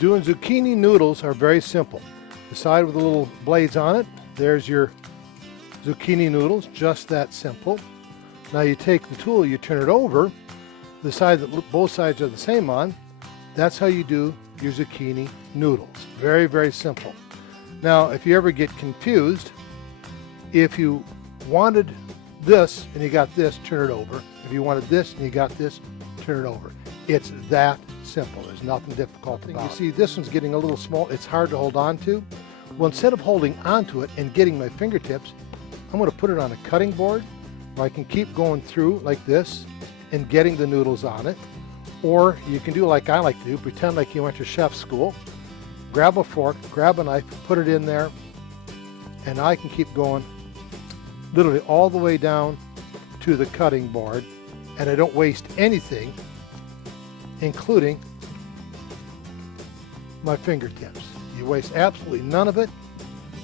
Doing zucchini noodles are very simple. The side with the little blades on it, there's your zucchini noodles, just that simple. Now you take the tool, you turn it over, the side that both sides are the same on, that's how you do your zucchini noodles. Very, very simple. Now, if you ever get confused, if you wanted this and you got this, turn it over. If you wanted this and you got this, turn it over. It's that simple. There's nothing difficult about it. You see, this one's getting a little small. It's hard to hold on to. Well, instead of holding onto it and getting my fingertips, I'm going to put it on a cutting board where I can keep going through like this and getting the noodles on it. Or you can do like I like to do, pretend like you went to chef school, grab a fork, grab a knife, put it in there, and I can keep going literally all the way down to the cutting board, and I don't waste anything, including my fingertips. You waste absolutely none of it.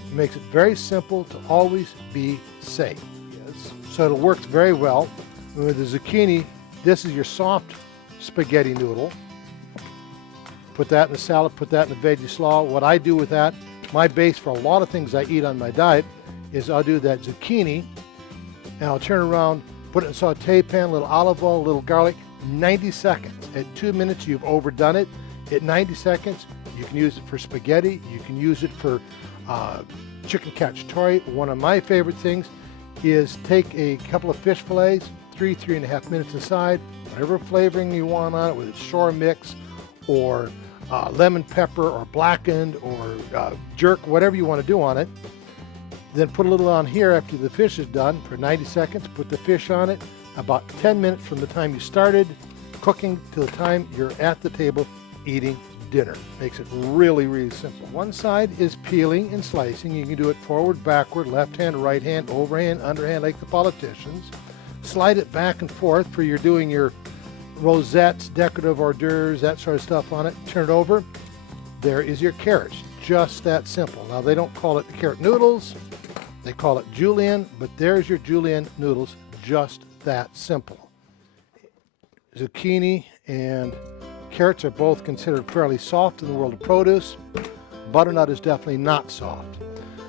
It makes it very simple to always be safe. Yes. So it works very well. With the zucchini, this is your soft spaghetti noodle. Put that in the salad, put that in the veggie slaw. What I do with that, my base for a lot of things I eat on my diet, is I'll do that zucchini and I'll turn around, put it in a saute pan, a little olive oil, a little garlic, 90 seconds. At 2 minutes, you've overdone it. At 90 seconds, you can use it for spaghetti. You can use it for chicken cacciatore. One of my favorite things is take a couple of fish fillets, 3.5 minutes aside, whatever flavoring you want on it, whether it's shore mix or lemon pepper or blackened or jerk, whatever you want to do on it. Then put a little on here after the fish is done for 90 seconds. Put the fish on it about 10 minutes from the time you started cooking to the time you're at the table eating dinner. Makes it really, really simple. One side is peeling and slicing. You can do it forward, backward, left hand, right hand, overhand, underhand like the politicians. Slide it back and forth for you're doing your rosettes, decorative hors d'oeuvres, that sort of stuff on it. Turn it over. There is your carrots. Just that simple. Now they don't call it carrot noodles. They call it julienne, but there's your julienne noodles. Just that simple. Zucchini and carrots are both considered fairly soft in the world of produce. Butternut is definitely not soft.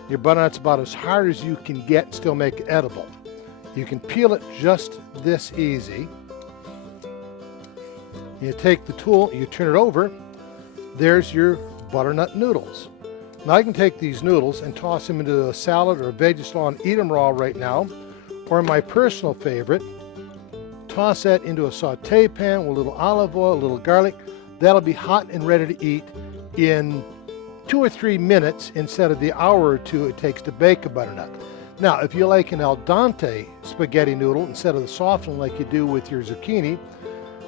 Your butternut's about as hard as you can get and still make it edible. You can peel it just this easy. You take the tool, you turn it over, there's your butternut noodles. Now I can take these noodles and toss them into a salad or a veggie slaw and eat them raw right now. Or my personal favorite, toss that into a saute pan with a little olive oil, a little garlic. That'll be hot and ready to eat in 2 or 3 minutes instead of the hour or 2 it takes to bake a butternut. Now, if you like an al dente spaghetti noodle instead of the soft one like you do with your zucchini,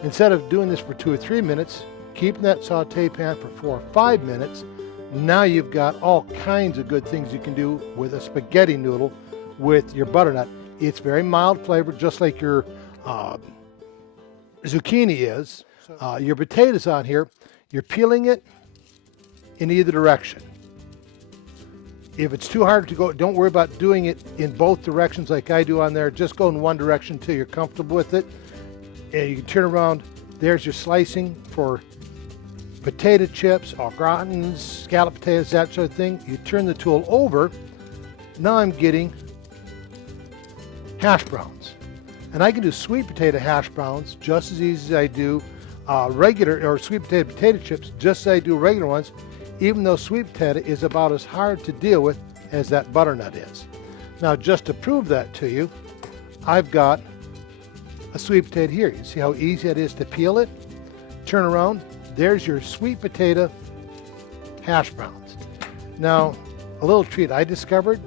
instead of doing this for 2 or 3 minutes, keep in that saute pan for 4 or 5 minutes. Now you've got all kinds of good things you can do with a spaghetti noodle with your butternut. It's very mild flavored, just like your zucchini is. Your potatoes on here, you're peeling it in either direction. If it's too hard to go, don't worry about doing it in both directions like I do on there. Just go in one direction until you're comfortable with it. And you can turn around. There's your slicing for potato chips, au gratins, scalloped potatoes, that sort of thing. You turn the tool over. Now I'm getting hash browns. And I can do sweet potato hash browns just as easy as I do regular or sweet potato chips, just as I do regular ones, even though sweet potato is about as hard to deal with as that butternut is. Now, just to prove that to you, I've got a sweet potato here. You see how easy it is to peel it? Turn around, there's your sweet potato hash browns. Now, a little treat I discovered,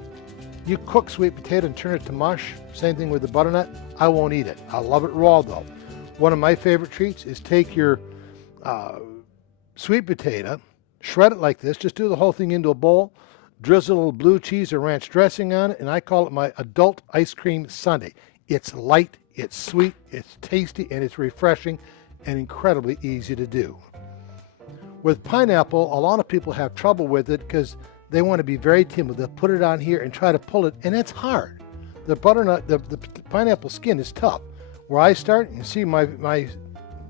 you cook sweet potato and turn it to mush, same thing with the butternut, I won't eat it. I love it raw though. One of my favorite treats is take your sweet potato, shred it like this, just do the whole thing into a bowl, drizzle a little blue cheese or ranch dressing on it, and I call it my adult ice cream sundae. It's light, it's sweet, it's tasty, and it's refreshing and incredibly easy to do. With pineapple, a lot of people have trouble with it because they want to be very timid. They'll put it on here and try to pull it, and it's hard. The butternut, the pineapple skin is tough. Where I start, you see my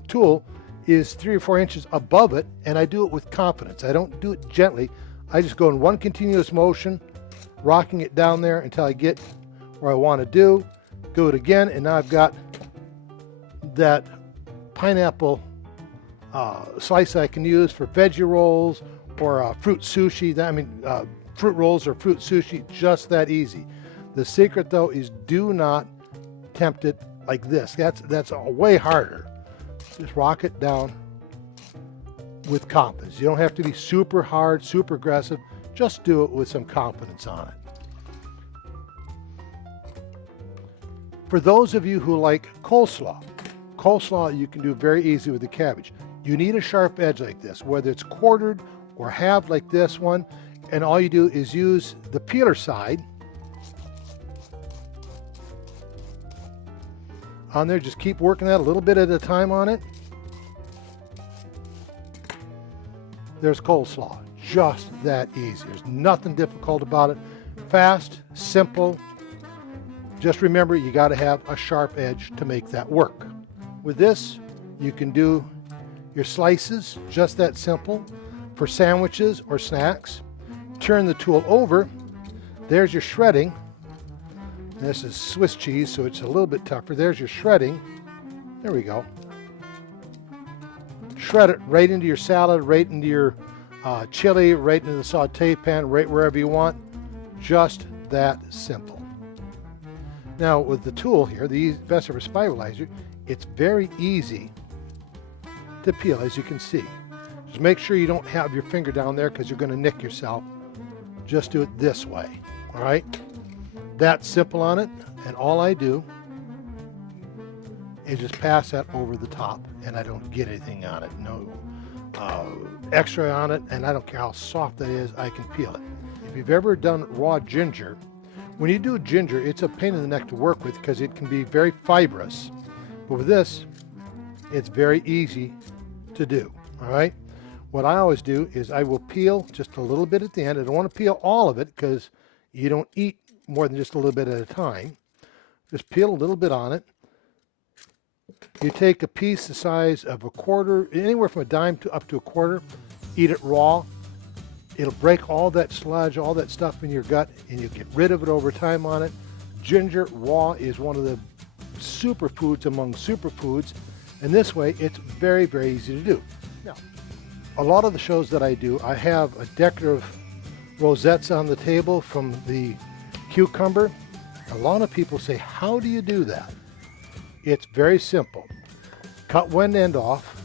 tool is 3 or 4 inches above it, and I do it with confidence. I don't do it gently. I just go in one continuous motion, rocking it down there until I get where I want to do it again, and now I've got that pineapple slice I can use for veggie rolls or fruit sushi. Fruit rolls or fruit sushi, just that easy. The secret though is do not tempt it like this. That's way harder. Just rock it down with confidence. You don't have to be super hard, super aggressive. Just do it with some confidence on it. For those of you who like coleslaw you can do very easy with the cabbage. You need a sharp edge like this, whether it's quartered or halved like this one, and all you do is use the peeler side on there. Just keep working that a little bit at a time on it. There's coleslaw, just that easy. There's nothing difficult about it. Fast, simple. Just remember, you got to have a sharp edge to make that work. With this, you can do your slices, just that simple, for sandwiches or snacks. Turn the tool over. There's your shredding. This is Swiss cheese, so it's a little bit tougher. There's your shredding. There we go. Shred it right into your salad, right into your chili, right into the saute pan, right wherever you want. Just that simple. Now with the tool here, the best ever spiralizer, it's very easy to peel, as you can see. Just make sure you don't have your finger down there because you're going to nick yourself. Just do it this way, all right? That's simple on it, and all I do is just pass that over the top, and I don't get anything on it. No extra on it, and I don't care how soft that is, I can peel it. If you've ever done raw ginger, when you do ginger, it's a pain in the neck to work with because it can be very fibrous. But with this, it's very easy to do, all right? What I always do is I will peel just a little bit at the end. I don't want to peel all of it because you don't eat more than just a little bit at a time. Just peel a little bit on it. You take a piece the size of a quarter, anywhere from a dime to up to a quarter, eat it raw. It'll break all that sludge, all that stuff in your gut, and you get rid of it over time on it. Ginger raw is one of the superfoods among superfoods, and this way it's very, very easy to do. Now, a lot of the shows that I do, I have a decorative rosettes on the table from the cucumber. A lot of people say, how do you do that? It's very simple. Cut one end off,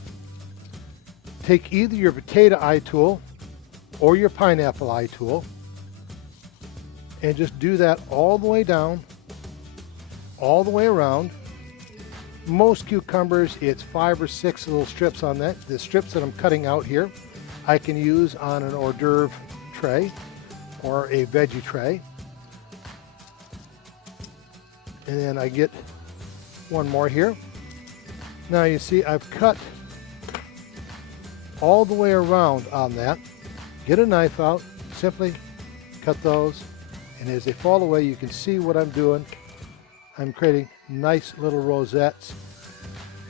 take either your potato eye tool or your pineapple eye tool, and just do that all the way down, all the way around. Most cucumbers, it's 5 or 6 little strips on that. The strips that I'm cutting out here, I can use on an hors d'oeuvre tray or a veggie tray. And then I get one more here. Now you see I've cut all the way around on that. Get a knife out, simply cut those, and as they fall away, you can see what I'm doing. I'm creating nice little rosettes.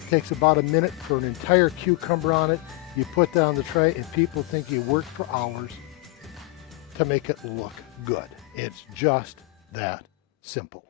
It takes about a minute for an entire cucumber on it. You put that on the tray, and people think you worked for hours to make it look good. It's just that simple.